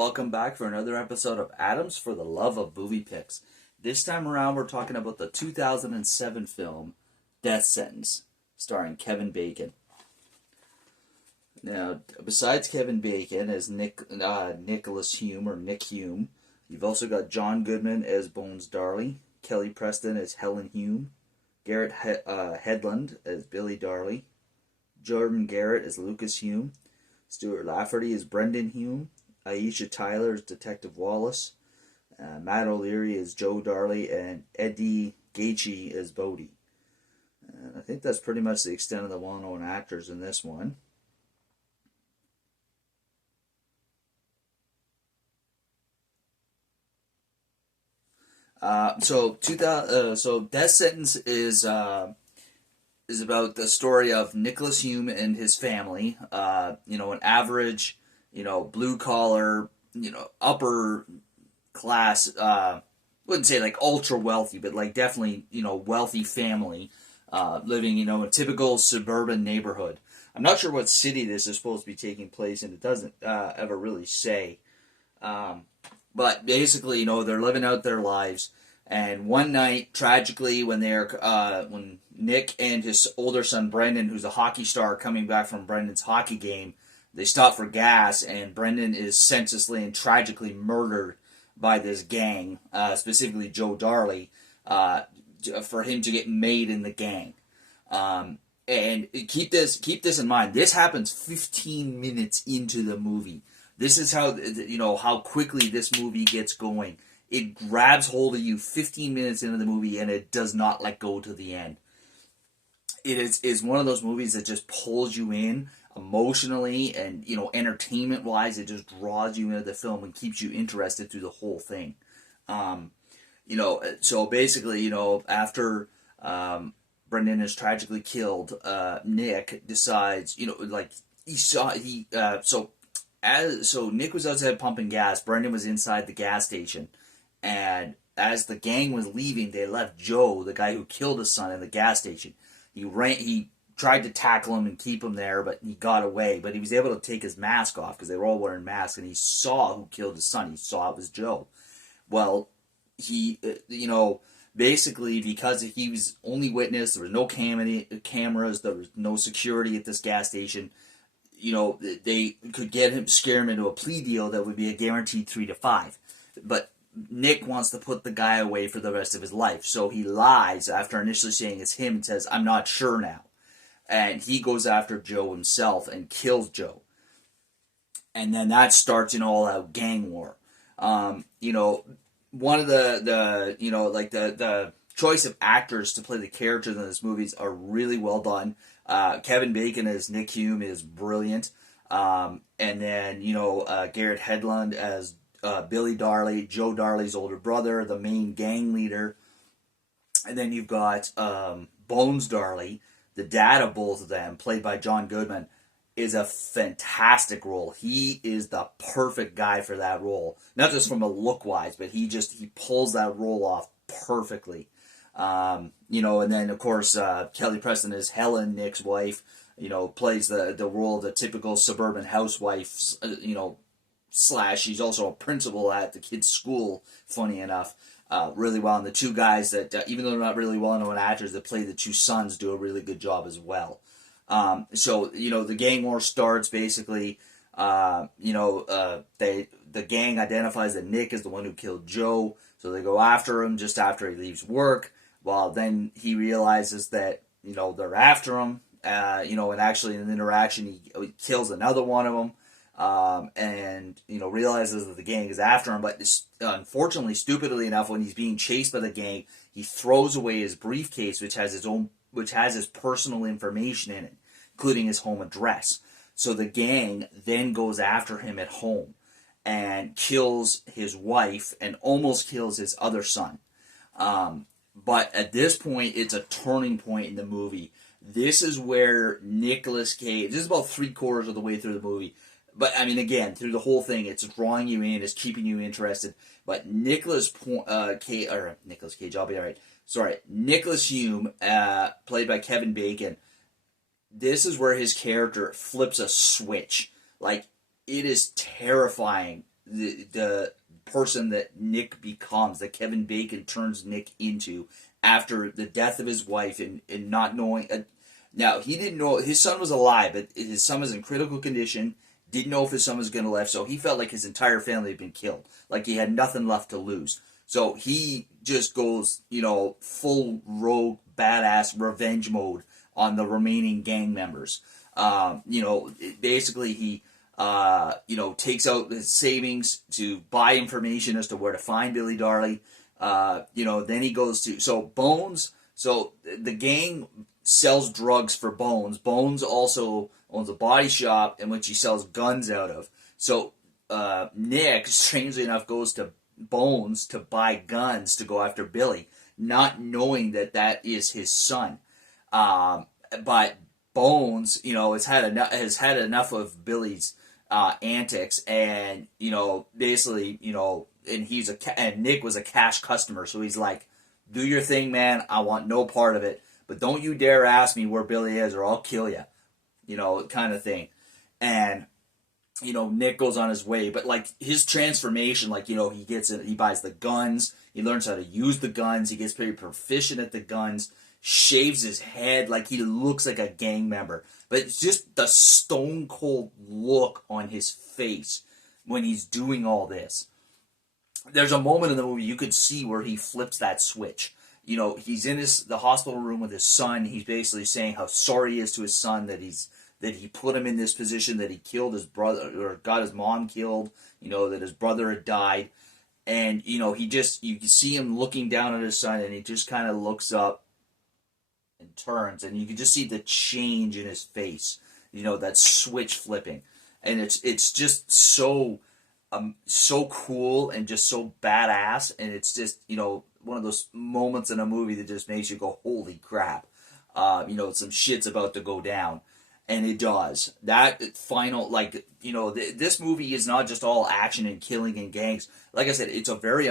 welcome back for another episode of Adams for the Love of Movie Picks. This time around, we're talking about the 2007 film Death Sentence, starring Kevin Bacon. Now, besides Kevin Bacon as Nicholas Hume or Nick Hume, you've also got John Goodman as Bones Darley, Kelly Preston as Helen Hume, Garrett Hedlund as Billy Darley, Jordan Garrett as Lucas Hume, Stuart Lafferty as Brendan Hume, Aisha Tyler as Detective Wallace, Matt O'Leary as Joe Darley, and Eddie Gaethje as Bodie. I think that's pretty much the extent of the well-known actors in this one. So Death Sentence is about the story of Nicholas Hume and his family. An average, blue collar, upper class. Wouldn't say like ultra wealthy, but like definitely, wealthy family, living, in a typical suburban neighborhood. I'm not sure what city this is supposed to be taking place in. It doesn't ever really say. But basically, they're living out their lives. And one night, tragically, when Nick and his older son Brendan, who's a hockey star, coming back from Brendan's hockey game, they stop for gas, and Brendan is senselessly and tragically murdered by this gang, specifically Joe Darley, for him to get made in the gang. And keep this in mind. This happens 15 minutes into the movie. This is how quickly this movie gets going. It grabs hold of you 15 minutes into the movie, and it does not let go to the end. It is one of those movies that just pulls you in emotionally and, entertainment-wise. It just draws you into the film and keeps you interested through the whole thing. So basically, after Brendan is tragically killed, Nick decides, So Nick was outside pumping gas. Brendan was inside the gas station, and as the gang was leaving, they left Joe, the guy who killed his son, in the gas station. He tried to tackle him and keep him there, but he got away. But he was able to take his mask off because they were all wearing masks, and he saw who killed his son. He saw it was Joe. Well, he, basically because he was only witness, there was no cameras, there was no security at this gas station. They could scare him into a plea deal that would be a guaranteed 3 to 5. But Nick wants to put the guy away for the rest of his life. So he lies after initially saying it's him and says, "I'm not sure now." And he goes after Joe himself and kills Joe. And then that starts an all-out gang war. One of the choice of actors to play the characters in this movies are really well done. Kevin Bacon as Nick Hume is brilliant. And then, Garrett Hedlund as Billy Darley, Joe Darley's older brother, the main gang leader. And then you've got Bones Darley, the dad of both of them, played by John Goodman, is a fantastic role. He is the perfect guy for that role. Not just from a look-wise, but he pulls that role off perfectly. And then, of course, Kelly Preston as Helen, Nick's wife, plays the role of the typical suburban housewife, slash, she's also a principal at the kids' school, funny enough, really well. And the two guys that, even though they're not really well-known actors, that play the two sons do a really good job as well. The gang war starts, basically, the gang identifies that Nick is the one who killed Joe, so they go after him just after he leaves work. Well, then he realizes that, they're after him, and actually in an interaction, he kills another one of them, and, realizes that the gang is after him. But unfortunately, stupidly enough, when he's being chased by the gang, he throws away his briefcase, which has his personal information in it, including his home address. So the gang then goes after him at home and kills his wife and almost kills his other son. But at this point, it's a turning point in the movie. This is where Nicolas Cage, this is about 3/4 of the way through the movie. But, I mean, again, through the whole thing, it's drawing you in, it's keeping you interested. But Nicolas Cage, I'll be alright. Sorry, Nicholas Hume, played by Kevin Bacon, this is where his character flips a switch. Like, it is terrifying the person that Nick becomes, that Kevin Bacon turns Nick into after the death of his wife, and not knowing. Now, he didn't know his son was alive, but his son was in critical condition. Didn't know if his son was going to live, so he felt like his entire family had been killed. Like he had nothing left to lose. So he just goes, full rogue, badass revenge mode on the remaining gang members. Basically he, takes out his savings to buy information as to where to find Billy Darley. Then he goes to, Bones, the gang sells drugs for Bones. Bones also owns a body shop in which he sells guns out of. So Nick, strangely enough, goes to Bones to buy guns to go after Billy, not knowing that is his son. But Bones, has had enough of Billy's antics, and basically, and and Nick was a cash customer, so he's like, "Do your thing, man. I want no part of it, but don't you dare ask me where Billy is, or I'll kill you," kind of thing. And Nick goes on his way, but like his transformation, he gets it, he buys the guns, he learns how to use the guns, he gets very proficient at the guns, shaves his head, like he looks like a gang member. But it's just the stone cold look on his face when he's doing all this. There's a moment in the movie you could see where he flips that switch. He's in the hospital room with his son. He's basically saying how sorry he is to his son that he put him in this position, that he killed his brother, or got his mom killed, that his brother had died. And, you can see him looking down at his son, and he just kind of looks up and turns, and you can just see the change in his face, that switch flipping. And it's just so cool and just so badass, and it's just, one of those moments in a movie that just makes you go, holy crap. Some shit's about to go down. And it does. That final, this movie is not just all action and killing and gangs. Like I said, it's very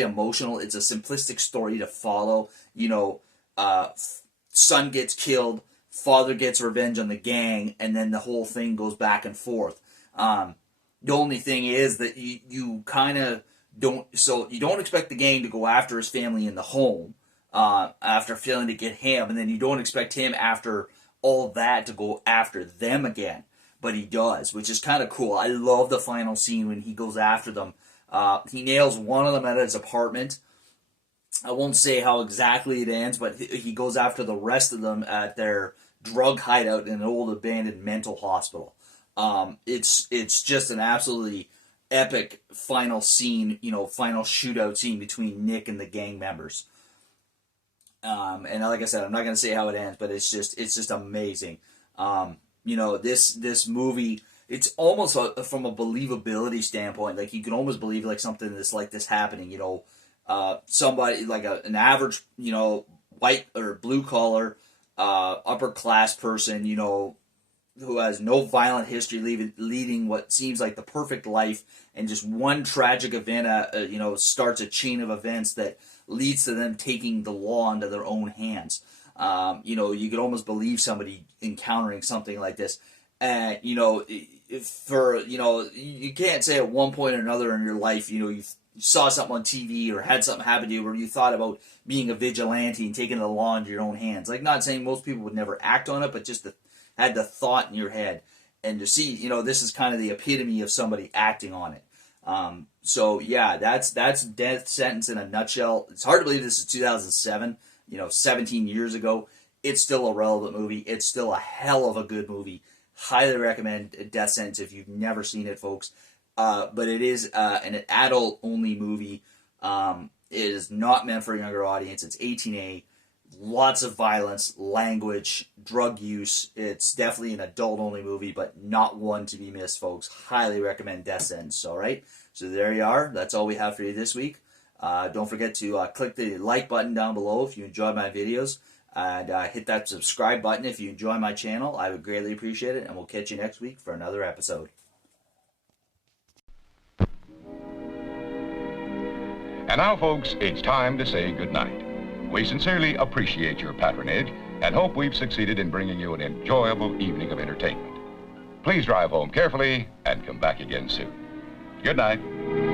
emotional. It's a simplistic story to follow. Son gets killed, father gets revenge on the gang, and then the whole thing goes back and forth. The only thing is that you kind of don't, so you don't expect the gang to go after his family in the home, after failing to get him, and then you don't expect him after all that to go after them again, but he does, which is kind of cool. I love the final scene when he goes after them. He nails one of them at his apartment. I won't say how exactly it ends, but he goes after the rest of them at their drug hideout in an old abandoned mental hospital. It's just an absolutely epic final scene, final shootout scene between Nick and the gang members. And like I said, I'm not going to say how it ends, but it's just amazing. This movie, it's almost from a believability standpoint, like you can almost believe like something that's like this happening, somebody like an average, white or blue collar, upper class person, who has no violent history, leading what seems like the perfect life, and just one tragic event, starts a chain of events that leads to them taking the law into their own hands. You could almost believe somebody encountering something like this. And, you can't say at one point or another in your life, you saw something on TV or had something happen to you where you thought about being a vigilante and taking the law into your own hands. Like, not saying most people would never act on it, but just had the thought in your head. And to see, this is kind of the epitome of somebody acting on it. So yeah, that's Death Sentence in a nutshell. It's hard to believe this is 2007, 17 years ago. It's still a relevant movie. It's still a hell of a good movie. Highly recommend Death Sentence if you've never seen it, folks. But it is an adult-only movie. It is not meant for a younger audience. It's 18A. Lots of violence, language, drug use. It's definitely an adult-only movie, but not one to be missed, folks. Highly recommend Death Sentence, all right? So there you are. That's all we have for you this week. Don't forget to click the like button down below if you enjoyed my videos, and hit that subscribe button if you enjoy my channel. I would greatly appreciate it, and we'll catch you next week for another episode. And now, folks, it's time to say goodnight. We sincerely appreciate your patronage and hope we've succeeded in bringing you an enjoyable evening of entertainment. Please drive home carefully and come back again soon. Good night.